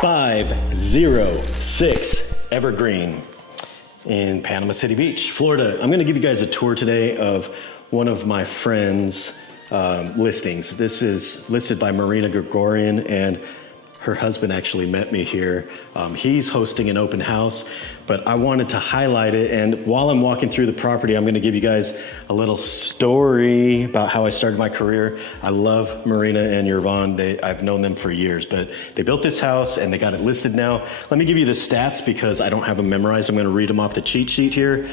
506 Evergreen in Panama City Beach, Florida. I'm gonna give you guys a tour today of one of my friend's listings. This is listed by Marina Gregorian, and her husband actually met me here. He's hosting an open house, but I wanted to highlight it. And while I'm walking through the property, I'm gonna give you guys a little story about how I started my career. I love Marina and Yvonne. I've known them for years, but they built this house and they got it listed now. Let me give you the stats because I don't have them memorized. I'm gonna read them off the cheat sheet here.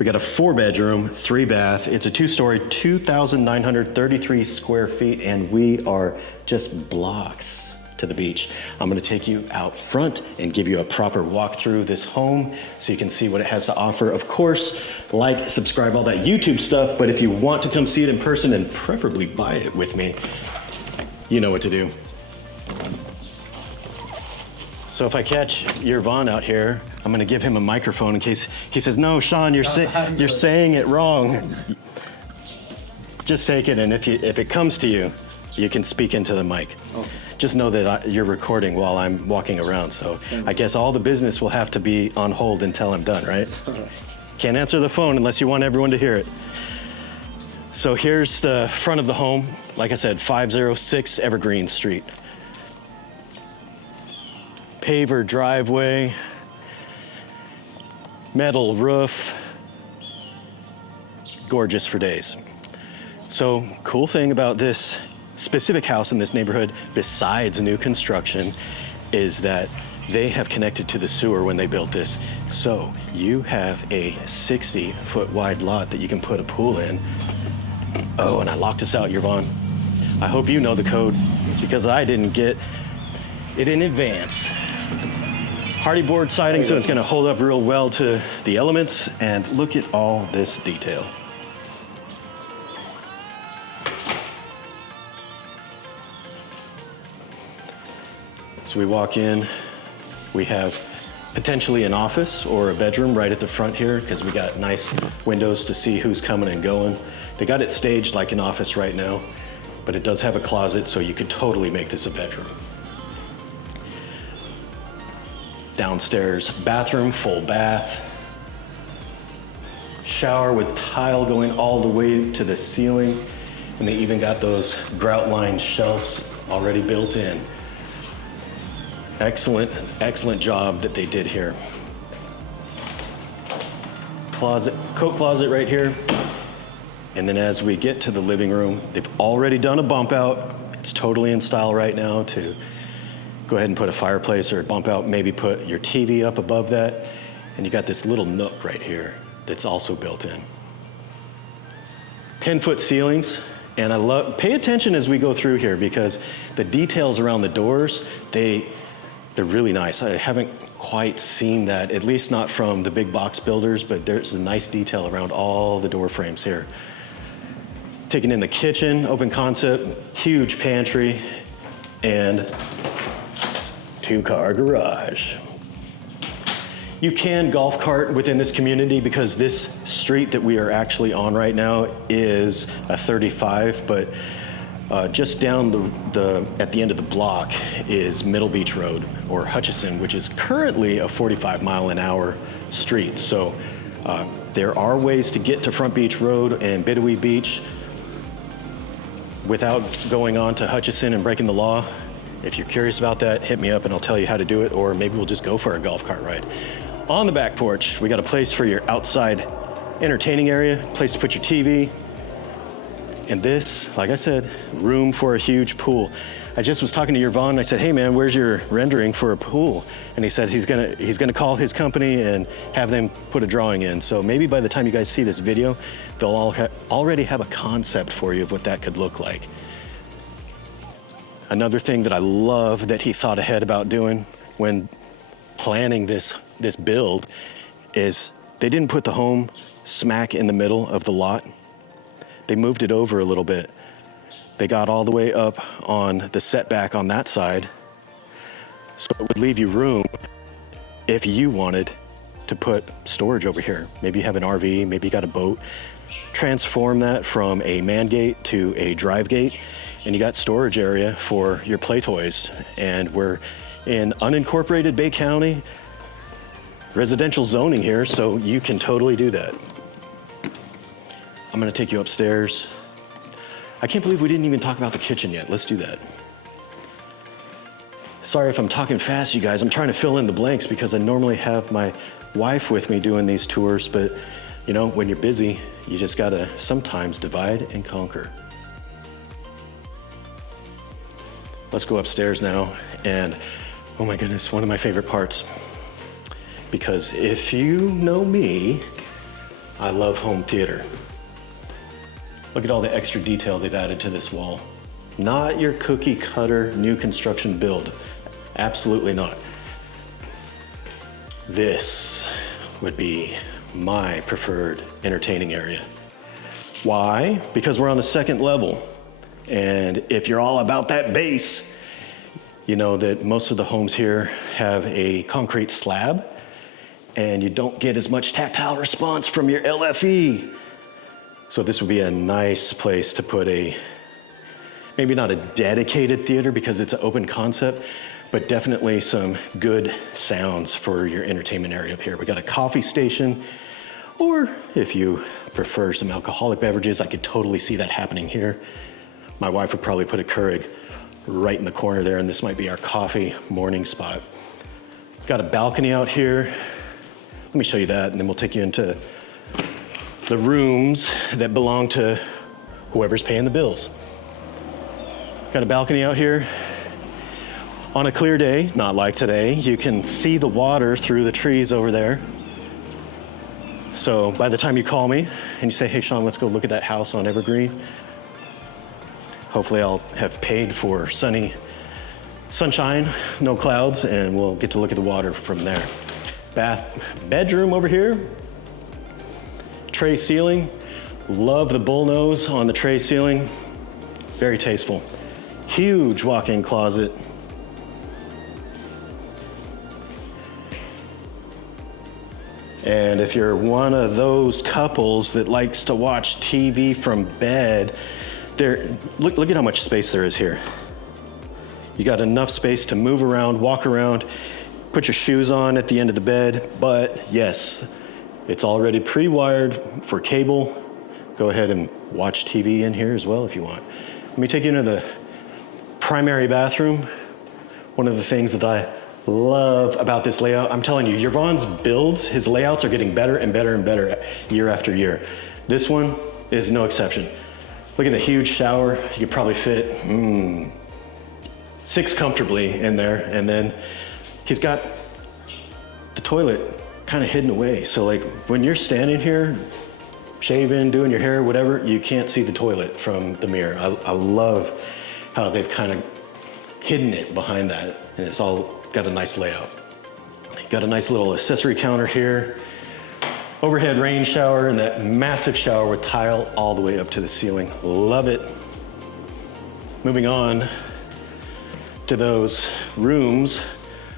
We got a 4-bedroom, 3-bath. It's a 2-story, 2,933 square feet, and we are just blocks to the beach. I'm gonna take you out front and give you a proper walkthrough this home so you can see what it has to offer. Of course, like, subscribe, all that YouTube stuff, but if you want to come see it in person and preferably buy it with me, you know what to do. So if I catch Yvonne out here, I'm gonna give him a microphone in case he says, no, Sean, you're saying it wrong. Just take it, and if it comes to you, you can speak into the mic. Okay. Just know that you're recording while I'm walking around, so I guess all the business will have to be on hold until I'm done, right? Can't answer the phone unless you want everyone to hear it. So here's the front of the home. Like I said, 506 Evergreen Street. Paver driveway, metal roof, gorgeous for days. So cool thing about this specific house in this neighborhood, besides new construction, is that they have connected to the sewer when they built this. So you have a 60-foot wide lot that you can put a pool in. Oh, and I locked us out, Yvonne. I hope you know the code because I didn't get it in advance. Hardy board siding, so it's gonna hold up real well to the elements, and look at all this detail. So we walk in, we have potentially an office or a bedroom right at the front here because we got nice windows to see who's coming and going. They got it staged like an office right now, but it does have a closet, so you could totally make this a bedroom. Downstairs bathroom, full bath. Shower with tile going all the way to the ceiling, and they even got those grout line shelves already built in. Excellent, excellent job that they did here. Closet, coat closet right here. And then as we get to the living room, they've already done a bump out. It's totally in style right now to go ahead and put a fireplace or a bump out, maybe put your TV up above that. And you got this little nook right here that's also built in. 10-foot ceilings. And pay attention as we go through here because the details around the doors, they're really nice. I haven't quite seen that, at least not from the big box builders, but there's a nice detail around all the door frames here. Taking in the kitchen, open concept, huge pantry, and 2-car garage. You can golf cart within this community because this street that we are actually on right now is a 35, but just down at the end of the block is Middle Beach Road, or Hutchison, which is currently a 45-mile-an-hour street. So there are ways to get to Front Beach Road and Bidawee Beach without going on to Hutchison and breaking the law. If you're curious about that, hit me up and I'll tell you how to do it, or maybe we'll just go for a golf cart ride. On the back porch, we got a place for your outside entertaining area, place to put your TV. And this, like I said, room for a huge pool. I just was talking to Yvonne. I said, hey man, where's your rendering for a pool? And he says he's gonna call his company and have them put a drawing in. So maybe by the time you guys see this video, they'll already have a concept for you of what that could look like. Another thing that I love that he thought ahead about doing when planning this build is they didn't put the home smack in the middle of the lot. They moved it over a little bit. They got all the way up on the setback on that side, so it would leave you room if you wanted to put storage over here. Maybe you have an RV, maybe you got a boat. Transform that from a man gate to a drive gate, and you got storage area for your play toys. And we're in unincorporated Bay County, residential zoning here, so you can totally do that. I'm gonna take you upstairs. I can't believe we didn't even talk about the kitchen yet. Let's do that. Sorry if I'm talking fast, you guys. I'm trying to fill in the blanks because I normally have my wife with me doing these tours, but you know, when you're busy, you just gotta sometimes divide and conquer. Let's go upstairs now, and oh my goodness, one of my favorite parts. Because if you know me, I love home theater. Look at all the extra detail they've added to this wall. Not your cookie cutter new construction build. Absolutely not. This would be my preferred entertaining area. Why? Because we're on the second level. And if you're all about that base, you know that most of the homes here have a concrete slab and you don't get as much tactile response from your LFE. So this would be a nice place to put maybe not a dedicated theater because it's an open concept, but definitely some good sounds for your entertainment area up here. We got a coffee station, or if you prefer some alcoholic beverages, I could totally see that happening here. My wife would probably put a Keurig right in the corner there, and this might be our coffee morning spot. Got a balcony out here. Let me show you that, and then we'll take you into the rooms that belong to whoever's paying the bills. Got a balcony out here. On a clear day, not like today, you can see the water through the trees over there. So by the time you call me and you say, hey Sean, let's go look at that house on Evergreen, hopefully I'll have paid for sunshine, no clouds, and we'll get to look at the water from there. Bedroom over here. Tray ceiling. Love the bullnose on the tray ceiling. Very tasteful. Huge walk-in closet. And if you're one of those couples that likes to watch TV from bed, look at how much space there is here. You got enough space to move around, walk around, put your shoes on at the end of the bed, but yes, it's already pre-wired for cable. Go ahead and watch TV in here as well if you want. Let me take you into the primary bathroom. One of the things that I love about this layout, I'm telling you, Yvonne's builds, his layouts are getting better and better and better year after year. This one is no exception. Look at the huge shower. You could probably fit 6 comfortably in there, and then he's got the toilet kind of hidden away. So like when you're standing here, shaving, doing your hair, whatever, you can't see the toilet from the mirror. I love how they've kind of hidden it behind that, and it's all got a nice layout. Got a nice little accessory counter here, overhead rain shower, and that massive shower with tile all the way up to the ceiling. Love it. Moving on to those rooms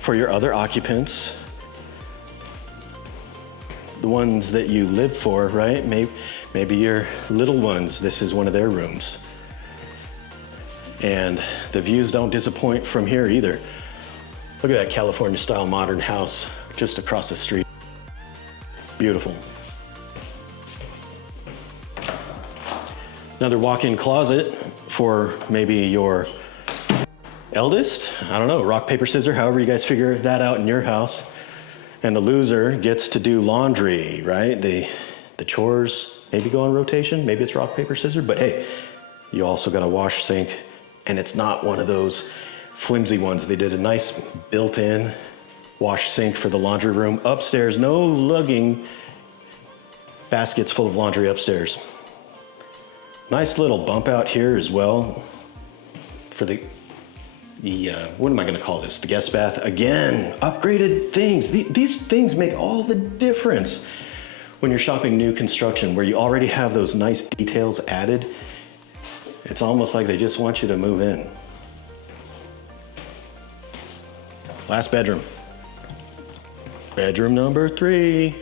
for your other occupants. The ones that you live for, right? Maybe your little ones, this is one of their rooms. And the views don't disappoint from here either. Look at that California style modern house just across the street. Beautiful. Another walk-in closet for maybe your eldest. I don't know, rock, paper, scissors, however you guys figure that out in your house. And the loser gets to do laundry, right? The chores maybe go on rotation, maybe it's rock, paper, scissors, but hey, you also got a wash sink, and it's not one of those flimsy ones. They did a nice built-in wash sink for the laundry room upstairs. No lugging baskets full of laundry upstairs. Nice little bump out here as well for the what am I gonna call this? The guest bath. Again, upgraded things. These things make all the difference when you're shopping new construction where you already have those nice details added. It's almost like they just want you to move in. Last bedroom. Bedroom number 3.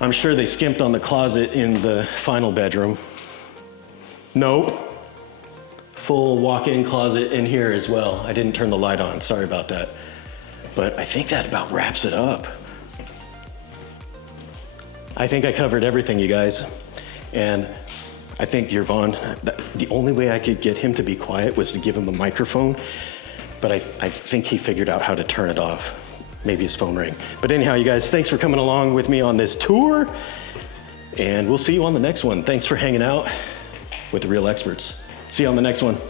I'm sure they skimped on the closet in the final bedroom. Nope. full walk-in closet in here as well. I didn't turn the light on, sorry about that. But I think that about wraps it up. I think I covered everything, you guys. And I think Yvonne, the only way I could get him to be quiet was to give him a microphone, but I think he figured out how to turn it off. Maybe his phone rang. But anyhow, you guys, thanks for coming along with me on this tour, and we'll see you on the next one. Thanks for hanging out with the real experts. See you on the next one.